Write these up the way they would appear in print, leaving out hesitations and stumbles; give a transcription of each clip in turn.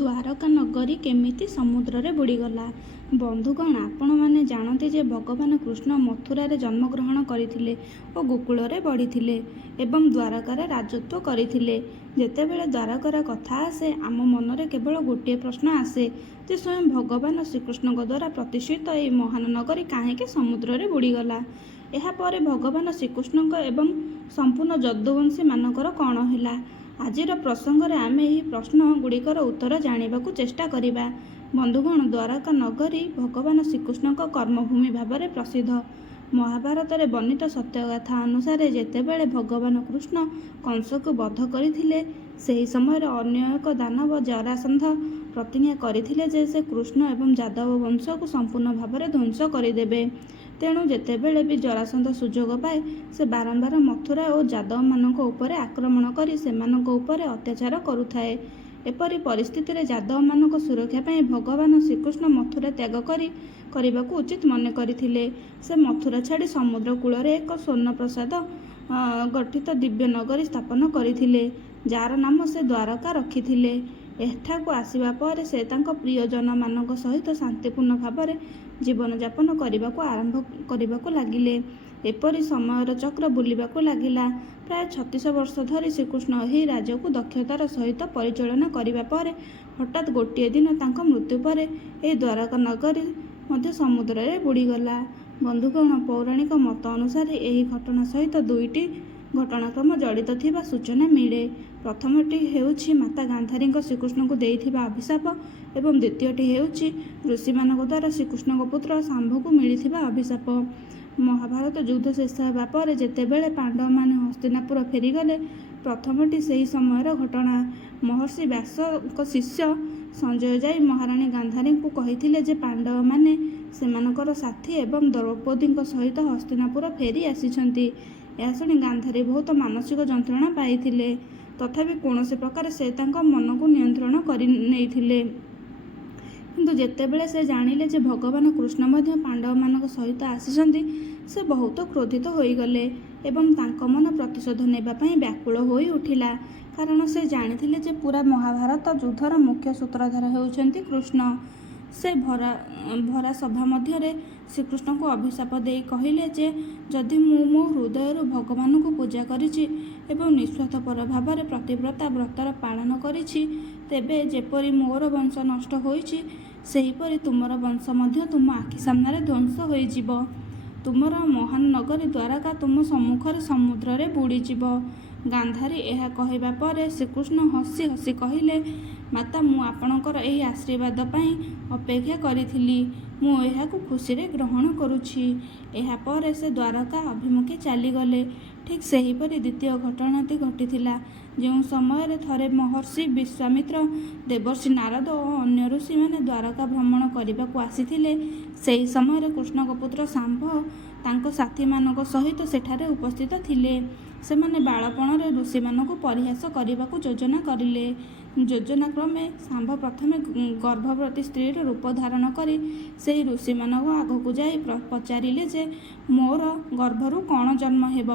ଦ୍ୱାରକା ନଗରୀ କେମିତି ସମୁଦ୍ରରେ ବୁଡ଼ିଗଲା। ବନ୍ଧୁଗଣ, ଆପଣମାନେ ଜାଣନ୍ତି ଯେ ଭଗବାନ କୃଷ୍ଣ ମଥୁରାରେ ଜନ୍ମଗ୍ରହଣ କରିଥିଲେ ଓ ଗୋକୁଳରେ ବଢ଼ିଥିଲେ ଏବଂ ଦ୍ୱାରକାରେ ରାଜତ୍ୱ କରିଥିଲେ। ଯେତେବେଳେ ଦ୍ୱାରକାର କଥା ଆସେ, ଆମ ମନରେ କେବଳ ଗୋଟିଏ ପ୍ରଶ୍ନ ଆସେ ଯେ ସ୍ୱୟଂ ଭଗବାନ ଶ୍ରୀକୃଷ୍ଣଙ୍କ ଦ୍ୱାରା ପ୍ରତିଷ୍ଠିତ ଏହି ମହାନ ନଗରୀ କାହିଁକି ସମୁଦ୍ରରେ ବୁଡ଼ିଗଲା। ଏହାପରେ ଭଗବାନ ଶ୍ରୀକୃଷ୍ଣଙ୍କ ଏବଂ ସମ୍ପୂର୍ଣ୍ଣ ଯଦୁବଂଶୀମାନଙ୍କର କ'ଣ ହେଲା। ଆଜିର ପ୍ରସଙ୍ଗରେ ଆମେ ଏହି ପ୍ରଶ୍ନ ଗୁଡ଼ିକର ଉତ୍ତର ଜାଣିବାକୁ ଚେଷ୍ଟା କରିବା। ବନ୍ଧୁଗଣ, ଦ୍ୱାରକା ନଗରୀ ଭଗବାନ ଶ୍ରୀକୃଷ୍ଣଙ୍କ କର୍ମଭୂମି ଭାବରେ ପ୍ରସିଦ୍ଧ। ମହାଭାରତରେ ବର୍ଣ୍ଣିତ ସତ୍ୟଗାଥା ଅନୁସାରେ ଯେତେବେଳେ ଭଗବାନ କୃଷ୍ଣ କଂସକୁ ବଧ କରିଥିଲେ, ସେହି ସମୟରେ ଅନ୍ୟ ଏକ ଦାନବ ଜରାସନ୍ଧ ପ୍ରତିଜ୍ଞା କରିଥିଲେ ଯେ ସେ କୃଷ୍ଣ ଏବଂ ଯାଦବ ବଂଶକୁ ସମ୍ପୂର୍ଣ୍ଣ ଭାବରେ ଧ୍ୱଂସ କରିଦେବେ। ତେଣୁ ଯେତେବେଳେ ବି ଜରାସନ୍ଧ ସୁଯୋଗ ପାଏ, ସେ ବାରମ୍ବାର ମଥୁରା ଓ ଯାଦବମାନଙ୍କ ଉପରେ ଆକ୍ରମଣ କରି ସେମାନଙ୍କ ଉପରେ ଅତ୍ୟାଚାର କରୁଥାଏ। ଏପରି ପରିସ୍ଥିତିରେ ଯାଦବମାନଙ୍କ ସୁରକ୍ଷା ପାଇଁ ଭଗବାନ ଶ୍ରୀକୃଷ୍ଣ ମଥୁରା ତ୍ୟାଗ କରିବାକୁ ଉଚିତ ମନେ କରିଥିଲେ। ସେ ମଥୁରା ଛାଡ଼ି ସମୁଦ୍ର କୂଳରେ ଏକ ସ୍ୱର୍ଣ୍ଣପ୍ରସାଦ ଗଠିତ ଦିବ୍ୟ ନଗରୀ ସ୍ଥାପନ କରିଥିଲେ, ଯାହାର ନାମ ସେ ଦ୍ୱାରକା ରଖିଥିଲେ। ଏଠାକୁ ଆସିବା ପରେ ସେ ତାଙ୍କ ପ୍ରିୟଜନମାନଙ୍କ ସହିତ ଶାନ୍ତିପୂର୍ଣ୍ଣ ଭାବରେ ଜୀବନଯାପନ ଆରମ୍ଭ କରିବାକୁ ଲାଗିଲେ। ଏପରି ସମୟର ଚକ୍ର ବୁଲିବାକୁ ଲାଗିଲା। ପ୍ରାୟ 36 ବର୍ଷ ଧରି ଶ୍ରୀକୃଷ୍ଣ ଏହି ରାଜ୍ୟକୁ ଦକ୍ଷତାର ସହିତ ପରିଚାଳନା କରିବା ପରେ ହଠାତ୍ ଗୋଟିଏ ଦିନ ତାଙ୍କ ମୃତ୍ୟୁ ପରେ ଏହି ଦ୍ୱାରକା ନଗରୀ ମଧ୍ୟ ସମୁଦ୍ରରେ ବୁଡ଼ିଗଲା। ବନ୍ଧୁଗଣ, ପୌରାଣିକ ମତ ଅନୁସାରେ ଏହି ଘଟଣା ସହିତ ଦୁଇଟି ଘଟଣାକ୍ରମ ଜଡ଼ିତ ଥିବା ସୂଚନା ମିଳେ। ପ୍ରଥମଟି ହେଉଛି ମାତା ଗାନ୍ଧାରୀଙ୍କ ଶ୍ରୀକୃଷ୍ଣଙ୍କୁ ଦେଇଥିବା ଅଭିଶାପ ଏବଂ ଦ୍ୱିତୀୟଟି ହେଉଛି ଋଷିମାନଙ୍କ ଦ୍ୱାରା ଶ୍ରୀକୃଷ୍ଣଙ୍କ ପୁତ୍ର ଶାମ୍ଭକୁ ମିଳିଥିବା ଅଭିଶାପ। ମହାଭାରତ ଯୁଦ୍ଧ ଶେଷ ହେବା ପରେ ଯେତେବେଳେ ପାଣ୍ଡବମାନେ ହସ୍ତିନାପୁର ଫେରିଗଲେ, ପ୍ରଥମଟି ସେହି ସମୟର ଘଟଣା। ମହର୍ଷି ବ୍ୟାସଙ୍କ ଶିଷ୍ୟ ସଞ୍ଜୟ ଯାଇ ମହାରାଣୀ ଗାନ୍ଧାରୀଙ୍କୁ କହିଥିଲେ ଯେ ପାଣ୍ଡବମାନେ ସେମାନଙ୍କର ସାଥୀ ଏବଂ ଦ୍ରୌପଦୀଙ୍କ ସହିତ ହସ୍ତିନାପୁର ଫେରି ଆସିଛନ୍ତି। ଏହା ଶୁଣି ଗାନ୍ଧାରୀ ବହୁତ ମାନସିକ ଯନ୍ତ୍ରଣା ପାଇଥିଲେ। ତଥାପି କୌଣସି ପ୍ରକାରେ ସେ ତାଙ୍କ ମନକୁ ନିୟନ୍ତ୍ରଣ କରି ନେଇଥିଲେ। କିନ୍ତୁ ଯେତେବେଳେ ସେ ଜାଣିଲେ ଯେ ଭଗବାନ କୃଷ୍ଣ ମଧ୍ୟ ପାଣ୍ଡବମାନଙ୍କ ସହିତ ଆସିଛନ୍ତି, ସେ ବହୁତ କ୍ରୋଧିତ ହୋଇଗଲେ ଏବଂ ତାଙ୍କ ମନ ପ୍ରତିଶୋଧ ନେବା ପାଇଁ ବ୍ୟାକୁଳ ହୋଇ ଉଠିଲା। କାରଣ ସେ ଜାଣିଥିଲେ ଯେ ପୁରା ମହାଭାରତ ଯୁଦ୍ଧର ମୁଖ୍ୟ ସୂତ୍ରଧାର ହେଉଛନ୍ତି କୃଷ୍ଣ। ସେ ଭରା ସଭା ମଧ୍ୟରେ ଶ୍ରୀକୃଷ୍ଣଙ୍କୁ ଅଭିଶାପ ଦେଇ କହିଲେ ଯେ ଯଦି ମୁଁ ମୋ ହୃଦୟରୁ ଭଗବାନଙ୍କୁ ପୂଜା କରିଛି ଏବଂ ନିଃସ୍ୱାର୍ଥପର ଭାବରେ ପ୍ରତିବ୍ରତା ବ୍ରତର ପାଳନ କରିଛି, ତେବେ ଯେପରି ମୋର ବଂଶ ନଷ୍ଟ ହୋଇଛି, ସେହିପରି ତୁମର ବଂଶ ମଧ୍ୟ ତୁମ ଆଖି ସାମ୍ନାରେ ଧ୍ୱଂସ ହୋଇଯିବ। ତୁମର ମହାନ ନଗରୀ ଦ୍ୱାରକା ତୁମ ସମ୍ମୁଖରେ ସମୁଦ୍ରରେ ବୁଡ଼ିଯିବ। ଗାନ୍ଧାରୀ ଏହା କହିବା ପରେ ଶ୍ରୀକୃଷ୍ଣ ହସି ହସି କହିଲେ, ମାତା, ମୁଁ ଆପଣଙ୍କର ଏହି ଆଶୀର୍ବାଦ ପାଇଁ ଅପେକ୍ଷା କରିଥିଲି। ମୁଁ ଏହାକୁ ଖୁସିରେ ଗ୍ରହଣ କରୁଛି। ଏହାପରେ ସେ ଦ୍ୱାରକା ଅଭିମୁଖେ ଚାଲିଗଲେ। ଠିକ୍ ସେହିପରି ଦ୍ୱିତୀୟ ଘଟଣାଟି ଘଟିଥିଲା, ଯେଉଁ ସମୟରେ ଥରେ ମହର୍ଷି ବିଶ୍ୱାମିତ୍ର, ଦେବର୍ଷି ନାରଦ ଓ ଅନ୍ୟ ଋଷିମାନେ ଦ୍ୱାରକା ଭ୍ରମଣ କରିବାକୁ ଆସିଥିଲେ। ସେହି ସମୟରେ କୃଷ୍ଣଙ୍କ ପୁତ୍ର ଶାମ୍ଭ ତାଙ୍କ ସାଥୀମାନଙ୍କ ସହିତ ସେଠାରେ ଉପସ୍ଥିତ ଥିଲେ। ସେମାନେ ବାଳପଣରେ ଋଷିମାନଙ୍କୁ ପରିହାସ କରିବାକୁ ଯୋଜନା କରିଲେ। ଯୋଜନାକ୍ରମେ ଶାମ୍ଭ ପ୍ରଥମେ ଗର୍ଭବତୀ ସ୍ତ୍ରୀର ରୂପ ଧାରଣ କରି ସେହି ଋଷିମାନଙ୍କ ଆଗକୁ ଯାଇ ପଚାରିଲେ ଯେ ମୋର ଗର୍ଭରୁ କ'ଣ ଜନ୍ମ ହେବ।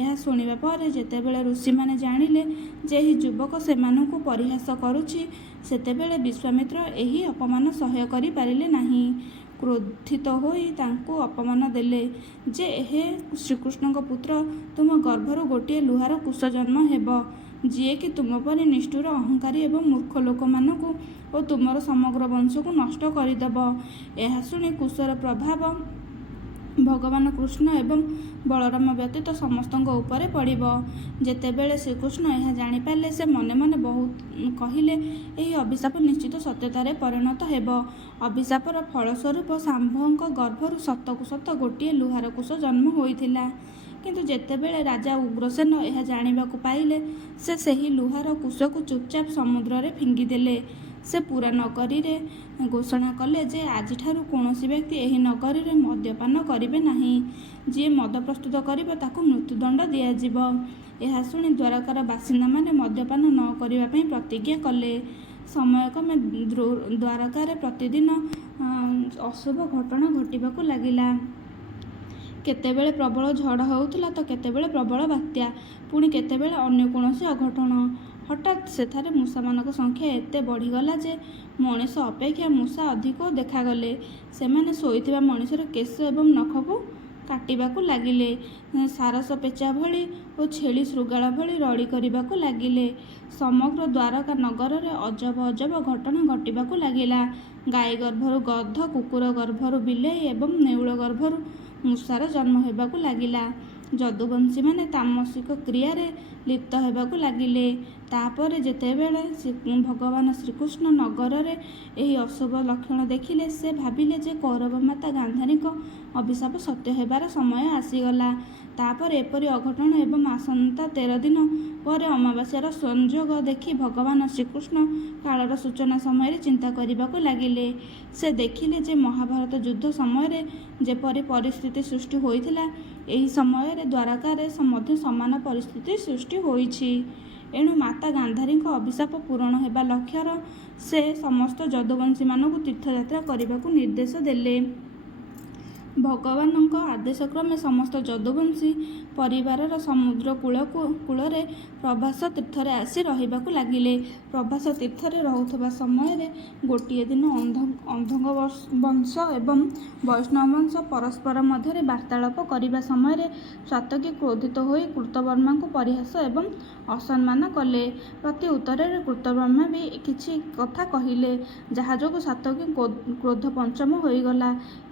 ଏହା ଶୁଣିବା ପରେ ଯେତେବେଳେ ଋଷିମାନେ ଜାଣିଲେ ଯେ ଏହି ଯୁବକ ସେମାନଙ୍କୁ ପରିହାସ କରୁଛି, ସେତେବେଳେ ବିଶ୍ୱାମିତ୍ର ଏହି ଅପମାନ ସହ୍ୟ କରିପାରିଲେ ନାହିଁ। କ୍ରୋଧିତ ହୋଇ ତାଙ୍କୁ ଅପମାନ ଦେଲେ ଯେ ହେ ଶ୍ରୀକୃଷ୍ଣଙ୍କ ପୁତ୍ର, ତୁମ ଗର୍ଭରୁ ଗୋଟିଏ ଲୁହାର କୁଶ ଜନ୍ମ ହେବ, ଯିଏକି ତୁମ ପରି ନିଷ୍ଠୁର, ଅହଙ୍କାରୀ ଏବଂ ମୂର୍ଖ ଲୋକମାନଙ୍କୁ ଓ ତୁମର ସମଗ୍ର ବଂଶକୁ ନଷ୍ଟ କରିଦେବ। ଏହା ଶୁଣି କୁଶର ପ୍ରଭାବ ଭଗବାନ କୃଷ୍ଣ ଏବଂ ବଳରାମ ବ୍ୟତୀତ ସମସ୍ତଙ୍କ ଉପରେ ପଡ଼ିବ। ଯେତେବେଳେ ଶ୍ରୀକୃଷ୍ଣ ଏହା ଜାଣିପାରିଲେ, ସେ ମନେ ମନେ ବହୁତ କହିଲେ, ଏହି ଅଭିଶାପ ନିଶ୍ଚିତ ସତ୍ୟତାରେ ପରିଣତ ହେବ। ଅଭିଶାପର ଫଳସ୍ୱରୂପ ଶାମ୍ଭଙ୍କ ଗର୍ଭରୁ ସତକୁ ସତ ଗୋଟିଏ ଲୁହାର କୁଶ ଜନ୍ମ ହୋଇଥିଲା। କିନ୍ତୁ ଯେତେବେଳେ ରାଜା ଉଗ୍ରସେନ ଏହା ଜାଣିବାକୁ ପାଇଲେ, ସେ ସେହି ଲୁହାର କୁଶକୁ ଚୁପଚାପ ସମୁଦ୍ରରେ ଫିଙ୍ଗିଦେଲେ। ସେ ପୁରା ନଗରୀରେ ଘୋଷଣା କଲେ ଯେ ଆଜିଠାରୁ କୌଣସି ବ୍ୟକ୍ତି ଏହି ନଗରୀରେ ମଦ୍ୟପାନ କରିବେ ନାହିଁ। ଯିଏ ମଦ ପ୍ରସ୍ତୁତ କରିବ ତାକୁ ମୃତ୍ୟୁଦଣ୍ଡ ଦିଆଯିବ। ଏହା ଶୁଣି ଦ୍ୱାରକାର ବାସିନ୍ଦାମାନେ ମଦ୍ୟପାନ ନ କରିବା ପାଇଁ ପ୍ରତିଜ୍ଞା କଲେ। ସମୟକ୍ରମେ ଦ୍ୱାରକାରେ ପ୍ରତିଦିନ ଅଶୁଭ ଘଟଣା ଘଟିବାକୁ ଲାଗିଲା। କେତେବେଳେ ପ୍ରବଳ ଝଡ଼ ହେଉଥିଲା ତ କେତେବେଳେ ପ୍ରବଳ ବାତ୍ୟା, ପୁଣି କେତେବେଳେ ଅନ୍ୟ କୌଣସି ଅଘଟଣ। ହଠାତ୍ ସେଠାରେ ମୂଷାମାନଙ୍କ ସଂଖ୍ୟା ଏତେ ବଢ଼ିଗଲା ଯେ ମଣିଷ ଅପେକ୍ଷା ମୂଷା ଅଧିକ ଦେଖାଗଲେ। ସେମାନେ ଶୋଇଥିବା ମଣିଷର କେଶ ଏବଂ ନଖକୁ କାଟିବାକୁ ଲାଗିଲେ। ସାରସ ପେଚା ଭଳି ଓ ଛେଳି ଶୃଗାଳ ଭଳି ରଡ଼ି କରିବାକୁ ଲାଗିଲେ। ସମଗ୍ର ଦ୍ୱାରକା ନଗରରେ ଅଜବ ଅଜବ ଘଟଣା ଘଟିବାକୁ ଲାଗିଲା। ଗାଈ ଗର୍ଭରୁ ଗଧ, କୁକୁର ଗର୍ଭରୁ ବିଲେଇ ଏବଂ ନେଉଳ ଗର୍ଭରୁ ମୂଷାର ଜନ୍ମ ହେବାକୁ ଲାଗିଲା। ଯଦୁବଂଶୀମାନେ ତାମସିକ କ୍ରିୟାରେ ଲିପ୍ତ ହେବାକୁ ଲାଗିଲେ। ତାପରେ ଯେତେବେଳେ ଭଗବାନ ଶ୍ରୀକୃଷ୍ଣ ନଗରରେ ଏହି ଅଶୁଭ ଲକ୍ଷଣ ଦେଖିଲେ, ସେ ଭାବିଲେ ଯେ କୌରବ ମାତା ଗାନ୍ଧାରୀଙ୍କ ଅଭିଶାପ ସତ୍ୟ ହେବାର ସମୟ ଆସିଗଲା। ତାପରେ ଏପରି ଅଘଟଣ ଏବଂ ଆସନ୍ତା 13 ଦିନ ପରେ ଅମାବାସ୍ୟାର ସଂଯୋଗ ଦେଖି ଭଗବାନ ଶ୍ରୀକୃଷ୍ଣ କାଳର ସୂଚନା ସମୟରେ ଚିନ୍ତା କରିବାକୁ ଲାଗିଲେ। ସେ ଦେଖିଲେ ଯେ ମହାଭାରତ ଯୁଦ୍ଧ ସମୟରେ ଯେପରି ପରିସ୍ଥିତି ସୃଷ୍ଟି ହୋଇଥିଲା, ଏହି ସମୟରେ ଦ୍ୱାରକାରେ ମଧ୍ୟ ସମାନ ପରିସ୍ଥିତି ସୃଷ୍ଟି ହୋଇଛି। ଏଣୁ ମାତା ଗାନ୍ଧାରୀଙ୍କ ଅଭିଶାପ ପୂରଣ ହେବା ଲକ୍ଷ୍ୟରେ ସେ ସମସ୍ତ ଯଦୁବଂଶୀମାନଙ୍କୁ ତୀର୍ଥଯାତ୍ରା କରିବାକୁ ନିର୍ଦ୍ଦେଶ ଦେଲେ। ଭଗବାନଙ୍କ ଆଦେଶକ୍ରମେ ସମସ୍ତ ଯଦୁବଂଶୀ ପରିବାରର ସମୁଦ୍ର କୂଳରେ ପ୍ରଭାସ ତୀର୍ଥରେ ଆସି ରହିବାକୁ ଲାଗିଲେ। ପ୍ରଭାସ ତୀର୍ଥରେ ରହୁଥିବା ସମୟରେ ଗୋଟିଏ ଦିନ ଅନ୍ଧଙ୍ଗ ବଂଶ ଏବଂ ବୈଷ୍ଣବ ବଂଶ ପରସ୍ପର ମଧ୍ୟରେ ବାର୍ତ୍ତାଳାପ କରିବା ସମୟରେ ସାତ୍ୟକୀ କ୍ରୋଧିତ ହୋଇ କୃତବର୍ମାଙ୍କୁ ପରିହାସ ଏବଂ ଅସମ୍ମାନ କଲେ। ପ୍ରତି ଉତ୍ତରରେ କୃତବର୍ମା ବି କିଛି କଥା କହିଲେ, ଯାହା ଯୋଗୁଁ ସାତ୍ୟକୀ କ୍ରୋଧ ପଞ୍ଚମ ହୋଇଗଲା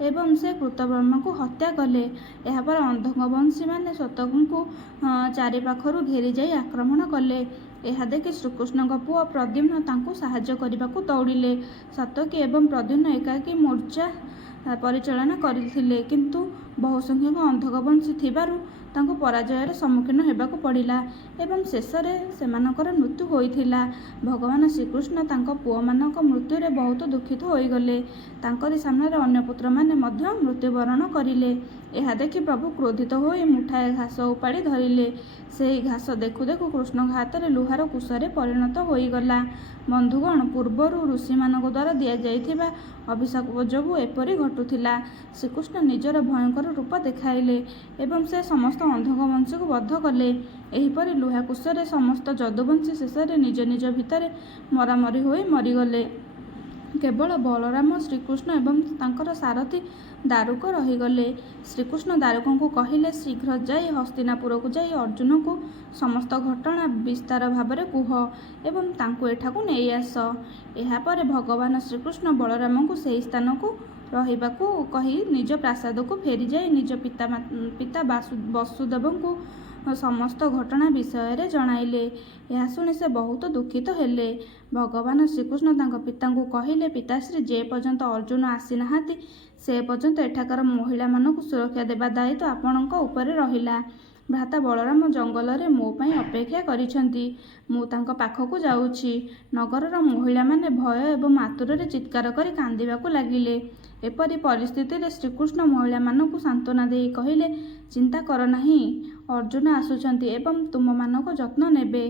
ଏବଂ ସେ କୃତବର୍ମାଙ୍କୁ ହତ୍ୟା କଲେ। ଏହାପରେ ଅନ୍ଧଙ୍ଗବଂଶୀମାନେ ସାତ୍ୟକୀଙ୍କୁ ଚାରିପାଖରୁ ଘେରିଯାଇ ଆକ୍ରମଣ କଲେ। ଏହା ଦେଖି ଶ୍ରୀକୃଷ୍ଣଙ୍କ ପୁଅ ପ୍ରଦ୍ୟୁମ୍ନ ତାଙ୍କୁ ସାହାଯ୍ୟ କରିବାକୁ ଦୌଡ଼ିଲେ। ସାତ୍ୟକୀ ଏବଂ ପ୍ରଦ୍ୟୁମ୍ନ ଏକାକୀ ମୋର୍ଚ୍ଚା ପରିଚାଳନା କରିଥିଲେ, କିନ୍ତୁ ବହୁ ସଂଖ୍ୟକ ଅନ୍ଧଙ୍ଗବଂଶୀ ଥିବାରୁ ତାଙ୍କୁ ପରାଜୟର ସମ୍ମୁଖୀନ ହେବାକୁ ପଡ଼ିଲା ଏବଂ ଶେଷରେ ସେମାନଙ୍କର ମୃତ୍ୟୁ ହୋଇଥିଲା। ଭଗବାନ ଶ୍ରୀକୃଷ୍ଣ ତାଙ୍କ ପୁଅମାନଙ୍କ ମୃତ୍ୟୁରେ ବହୁତ ଦୁଃଖିତ ହୋଇଗଲେ। ତାଙ୍କରି ସାମ୍ନାରେ ଅନ୍ୟ ପୁତ୍ରମାନେ ମଧ୍ୟ ମୃତ୍ୟୁବରଣ କରିଲେ। ଏହା ଦେଖି ପ୍ରଭୁ କ୍ରୋଧିତ ହୋଇ ମୁଠାଏ ଘାସ ଉପାଡ଼ି ଧରିଲେ। ସେହି ଘାସ ଦେଖୁ ଦେଖୁ କୃଷ୍ଣଙ୍କ ହାତରେ ଲୁହାର କୁଶରେ ପରିଣତ ହୋଇଗଲା। ବନ୍ଧୁଗଣ, ପୂର୍ବରୁ ଋଷିମାନଙ୍କ ଦ୍ୱାରା ଦିଆଯାଇଥିବା ଅଭିଶାପ ଯୋଗୁଁ ଏପରି ଘଟୁଥିଲା। ଶ୍ରୀକୃଷ୍ଣ ନିଜର ଭୟଙ୍କର ରୂପ ଦେଖାଇଲେ ଏବଂ ସେ ସମସ୍ତ ଅନ୍ଧଙ୍ଗବଂଶୀକୁ ବଧ କଲେ। ଏହିପରି ଲୁହା କୁଶରେ ସମସ୍ତ ଯଦୁବଂଶୀ ଶେଷରେ ନିଜ ନିଜ ଭିତରେ ମରାମରି ହୋଇ ମରିଗଲେ। କେବଳ ବଳରାମ, ଶ୍ରୀକୃଷ୍ଣ ଏବଂ ତାଙ୍କର ସାରଥୀ ଦାରୁକ ରହିଗଲେ। ଶ୍ରୀକୃଷ୍ଣ ଦାରୁକଙ୍କୁ କହିଲେ, ଶୀଘ୍ର ଯାଇ ହସ୍ତିନାପୁରକୁ ଯାଇ ଅର୍ଜୁନଙ୍କୁ ସମସ୍ତ ଘଟଣା ବିସ୍ତାର ଭାବରେ କୁହ ଏବଂ ତାଙ୍କୁ ଏଠାକୁ ନେଇ ଆସ। ଏହାପରେ ଭଗବାନ ଶ୍ରୀକୃଷ୍ଣ ବଳରାମଙ୍କୁ ସେହି ସ୍ଥାନକୁ ରହିବାକୁ କହି ନିଜ ପ୍ରାସାଦକୁ ଫେରିଯାଇ ନିଜ ପିତା ବସୁଦେବଙ୍କୁ ସମସ୍ତ ଘଟଣା ବିଷୟରେ ଜଣାଇଲେ। ଏହା ଶୁଣି ସେ ବହୁତ ଦୁଃଖିତ ହେଲେ। ଭଗବାନ ଶ୍ରୀକୃଷ୍ଣ ତାଙ୍କ ପିତାଙ୍କୁ କହିଲେ, ପିତାଶ୍ରୀ, ଯେ ପର୍ଯ୍ୟନ୍ତ ଅର୍ଜୁନ ଆସିନାହାନ୍ତି ସେ ପର୍ଯ୍ୟନ୍ତ ଏଠାକାର ମହିଳାମାନଙ୍କୁ ସୁରକ୍ଷା ଦେବା ଦାୟିତ୍ୱ ଆପଣଙ୍କ ଉପରେ ରହିଲା। ଭ୍ରାତା ବଳରାମ ଜଙ୍ଗଲରେ ମୋ ପାଇଁ ଅପେକ୍ଷା କରିଛନ୍ତି। ମୁଁ ତାଙ୍କ ପାଖକୁ ଯାଉଛି। ନଗରର ମହିଳାମାନେ ଭୟ ଏବଂ ଆତୁରରେ ଚିତ୍କାର କରି କାନ୍ଦିବାକୁ ଲାଗିଲେ। ଏପରି ପରିସ୍ଥିତିରେ ଶ୍ରୀକୃଷ୍ଣ ମହିଳାମାନଙ୍କୁ ସାନ୍ତ୍ୱନା ଦେଇ କହିଲେ, ଚିନ୍ତା କର ନାହିଁ, ଅର୍ଜୁନ ଆସୁଛନ୍ତି ଏବଂ ତୁମମାନଙ୍କ ଯତ୍ନ ନେବେ।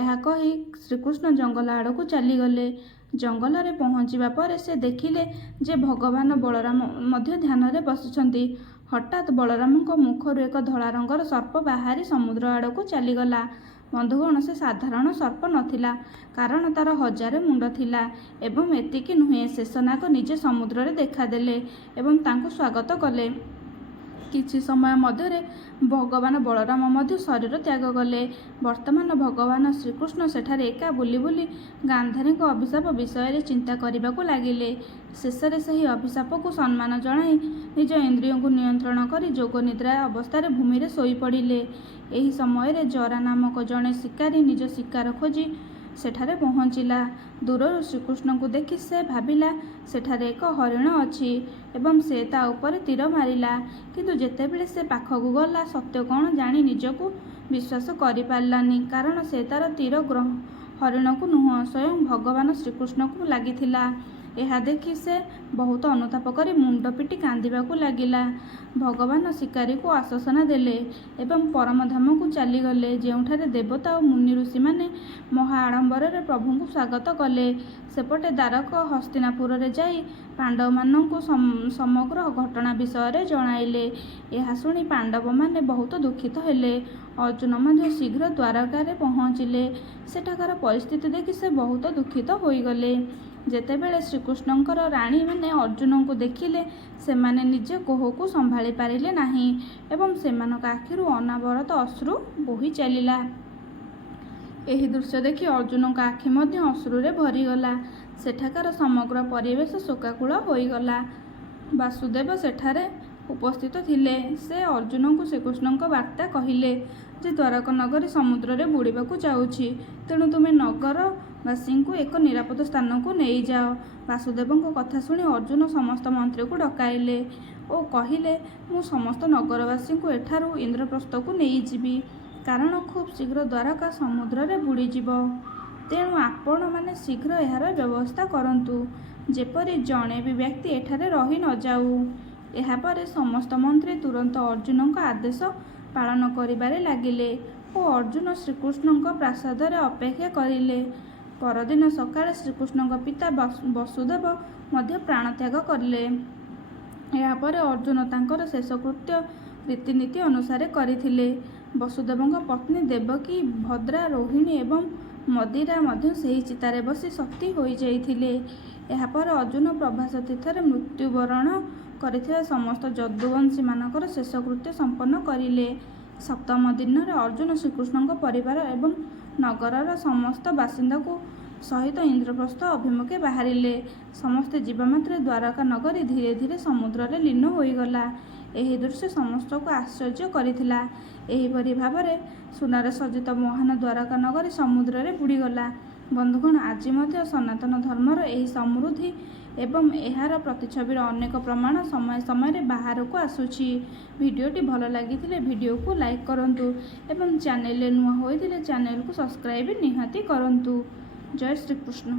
ଏହା କହି ଶ୍ରୀକୃଷ୍ଣ ଜଙ୍ଗଲ ଆଡ଼କୁ ଚାଲିଗଲେ। ଜଙ୍ଗଲରେ ପହଞ୍ଚିବା ପରେ ସେ ଦେଖିଲେ ଯେ ଭଗବାନ ବଳରାମ ମଧ୍ୟ ଧ୍ୟାନରେ ବସିଛନ୍ତି। ହଠାତ୍ ବଳରାମଙ୍କ ମୁଖରୁ ଏକ ଧଳା ରଙ୍ଗର ସର୍ପ ବାହାରି ସମୁଦ୍ର ଆଡ଼କୁ ଚାଲିଗଲା। ବନ୍ଧୁଗଣ, ସେ ସାଧାରଣ ସର୍ପ ନଥିଲା, କାରଣ ତାର 1000 ମୁଣ୍ଡ ଥିଲା। ଏବଂ ଏତିକି ନୁହେଁ, ଶେଷନାଗ ନିଜେ ସମୁଦ୍ରରେ ଦେଖାଦେଲେ ଏବଂ ତାଙ୍କୁ ସ୍ୱାଗତ କଲେ। କିଛି ସମୟ ମଧ୍ୟରେ ଭଗବାନ ବଳରାମ ମଧ୍ୟ ଶରୀର ତ୍ୟାଗ କଲେ। ବର୍ତ୍ତମାନ ଭଗବାନ ଶ୍ରୀକୃଷ୍ଣ ସେଠାରେ ଏକା ବୁଲି ବୁଲି ଗାନ୍ଧାରୀଙ୍କ ଅଭିଶାପ ବିଷୟରେ ଚିନ୍ତା କରିବାକୁ ଲାଗିଲେ। ଶେଷରେ ସେହି ଅଭିଶାପକୁ ସମ୍ମାନ ଜଣାଇ ନିଜ ଇନ୍ଦ୍ରିୟଙ୍କୁ ନିୟନ୍ତ୍ରଣ କରି ଯୋଗନିଦ୍ରା ଅବସ୍ଥାରେ ଭୂମିରେ ଶୋଇପଡ଼ିଲେ। ଏହି ସମୟରେ ଜରା ନାମକ ଜଣେ ଶିକାରୀ ନିଜ ଶିକାର ଖୋଜି ସେଠାରେ ପହଞ୍ଚିଲା। ଦୂରରୁ ଶ୍ରୀକୃଷ୍ଣଙ୍କୁ ଦେଖି ସେ ଭାବିଲା ସେଠାରେ ଏକ ହରିଣ ଅଛି ଏବଂ ସେ ତା ଉପରେ ତୀର ମାରିଲା। କିନ୍ତୁ ଯେତେବେଳେ ସେ ପାଖକୁ ଗଲା, ସତ୍ୟ କ'ଣ ଜାଣି ନିଜକୁ ବିଶ୍ୱାସ କରିପାରିଲାନି, କାରଣ ସେ ତାର ତୀର ହରିଣକୁ ନୁହଁ, ସ୍ୱୟଂ ଭଗବାନ ଶ୍ରୀକୃଷ୍ଣଙ୍କୁ ଲାଗିଥିଲା। ଏହା ଦେଖି ସେ ବହୁତ ଅନୁତାପ କରି ମୁଣ୍ଡ ପିଟି କାନ୍ଦିବାକୁ ଲାଗିଲା। ଭଗବାନ ଶିକାରୀକୁ ଆଶ୍ୱାସନା ଦେଲେ ଏବଂ ପରମଧାମକୁ ଚାଲିଗଲେ, ଯେଉଁଠାରେ ଦେବତା ଓ ମୁନି ଋଷିମାନେ ମହା ଆଡ଼ମ୍ବରରେ ପ୍ରଭୁଙ୍କୁ ସ୍ୱାଗତ କଲେ। ସେପଟେ ଦାରକ ହସ୍ତିନାପୁରରେ ଯାଇ ପାଣ୍ଡବମାନଙ୍କୁ ସମଗ୍ର ଘଟଣା ବିଷୟରେ ଜଣାଇଲେ। ଏହା ଶୁଣି ପାଣ୍ଡବମାନେ ବହୁତ ଦୁଃଖିତ ହେଲେ। ଅର୍ଜୁନ ମଧ୍ୟ ଶୀଘ୍ର ଦ୍ୱାରକାରେ ପହଞ୍ଚିଲେ। ସେଠାକାର ପରିସ୍ଥିତି ଦେଖି ସେ ବହୁତ ଦୁଃଖିତ ହୋଇଗଲେ। ଯେତେବେଳେ ଶ୍ରୀକୃଷ୍ଣଙ୍କର ରାଣୀମାନେ ଅର୍ଜୁନଙ୍କୁ ଦେଖିଲେ, ସେମାନେ ନିଜ କୋହକୁ ସମ୍ଭାଳି ପାରିଲେ ନାହିଁ ଏବଂ ସେମାନଙ୍କ ଆଖିରୁ ଅନବରତ ଅଶ୍ରୁ ବୋହି ଚାଲିଲା। ଏହି ଦୃଶ୍ୟ ଦେଖି ଅର୍ଜୁନଙ୍କ ଆଖି ମଧ୍ୟ ଅଶ୍ରୁରେ ଭରିଗଲା। ସେଠାକାର ସମଗ୍ର ପରିବେଶ ଶୋକାକୁଳ ହୋଇଗଲା। ବାସୁଦେବ ସେଠାରେ ଉପସ୍ଥିତ ଥିଲେ। ସେ ଅର୍ଜୁନଙ୍କୁ ଶ୍ରୀକୃଷ୍ଣଙ୍କ ବାର୍ତ୍ତା କହିଲେ ଯେ ଦ୍ୱାରକା ନଗରୀ ସମୁଦ୍ରରେ ବୁଡ଼ିବାକୁ ଯାଉଛି, ତେଣୁ ତୁମେ ନଗରବାସୀଙ୍କୁ ଏକ ନିରାପଦ ସ୍ଥାନକୁ ନେଇଯାଅ। ବାସୁଦେବଙ୍କ କଥା ଶୁଣି ଅର୍ଜୁନ ସମସ୍ତ ମନ୍ତ୍ରୀଙ୍କୁ ଡକାଇଲେ ଓ କହିଲେ, ମୁଁ ସମସ୍ତ ନଗରବାସୀଙ୍କୁ ଏଠାରୁ ଇନ୍ଦ୍ରପ୍ରସ୍ଥକୁ ନେଇଯିବି, କାରଣ ଖୁବ୍ ଶୀଘ୍ର ଦ୍ୱାରକା ସମୁଦ୍ରରେ ବୁଡ଼ିଯିବ। ତେଣୁ ଆପଣମାନେ ଶୀଘ୍ର ଏହାର ବ୍ୟବସ୍ଥା କରନ୍ତୁ, ଯେପରି ଜଣେ ବି ବ୍ୟକ୍ତି ଏଠାରେ ରହି ନ ଯାଉ। ଏହାପରେ ସମସ୍ତ ମନ୍ତ୍ରୀ ତୁରନ୍ତ ଅର୍ଜୁନଙ୍କ ଆଦେଶ ପାଳନ କରିବାରେ ଲାଗିଲେ ଓ ଅର୍ଜୁନ ଶ୍ରୀକୃଷ୍ଣଙ୍କ ପ୍ରାସାଦରେ ଅପେକ୍ଷା କରିଲେ। ପରଦିନ ସକାଳେ ଶ୍ରୀକୃଷ୍ଣଙ୍କ ପିତା ବସୁଦେବ ମଧ୍ୟ ପ୍ରାଣତ୍ୟାଗ କଲେ। ଏହାପରେ ଅର୍ଜୁନ ତାଙ୍କର ଶେଷକୃତ୍ୟ ରୀତିନୀତି ଅନୁସାରେ କରିଥିଲେ। ବସୁଦେବଙ୍କ ପତ୍ନୀ ଦେବକୀ, ଭଦ୍ରା, ରୋହିଣୀ ଏବଂ ମଦିରା ମଧ୍ୟ ସେହି ଚିତାରେ ବସି ସତୀ ହୋଇଯାଇଥିଲେ। ଏହାପରେ ଅର୍ଜୁନ ପ୍ରଭାସ ତୀର୍ଥରେ ମୃତ୍ୟୁବରଣ କରିଥିବା ସମସ୍ତ ଯଦୁବଂଶୀମାନଙ୍କର ଶେଷକୃତ୍ୟ ସମ୍ପନ୍ନ କରିଲେ। ସପ୍ତମ ଦିନରେ ଅର୍ଜୁନ ଶ୍ରୀକୃଷ୍ଣଙ୍କ ପରିବାର ଏବଂ ନଗରର ସମସ୍ତ ବାସିନ୍ଦାଙ୍କୁ ସହିତ ଇନ୍ଦ୍ରପ୍ରସ୍ଥ ଅଭିମୁଖେ ବାହାରିଲେ। ସମସ୍ତେ ଯିବା ମାତ୍ରେ ଦ୍ୱାରକା ନଗରୀ ଧୀରେ ଧୀରେ ସମୁଦ୍ରରେ ଲୀନ ହୋଇଗଲା। ଏହି ଦୃଶ୍ୟ ସମସ୍ତଙ୍କୁ ଆଶ୍ଚର୍ଯ୍ୟ କରିଥିଲା। ଏହିପରି ଭାବରେ ସୁନାରେ ସଜ୍ଜିତ ମହାନ ଦ୍ୱାରକା ନଗରୀ ସମୁଦ୍ରରେ ବୁଡ଼ିଗଲା। ବନ୍ଧୁଗଣ, ଆଜି ମଧ୍ୟ ସନାତନ ଧର୍ମର ଏହି ସମୃଦ୍ଧି ଏବଂ ଏହାର ପ୍ରତିଛବିର ଅନେକ ପ୍ରମାଣ ସମୟ ସମୟରେ ବାହାରକୁ ଆସୁଛି। ଭିଡ଼ିଓଟି ଭଲ ଲାଗିଥିଲେ ଭିଡ଼ିଓକୁ ଲାଇକ୍ କରନ୍ତୁ ଏବଂ ଚ୍ୟାନେଲରେ ନୂଆ ହୋଇଥିଲେ ଚ୍ୟାନେଲକୁ ସବସ୍କ୍ରାଇବ୍ ନିହାତି କରନ୍ତୁ। ଜୟ ଶ୍ରୀକୃଷ୍ଣ।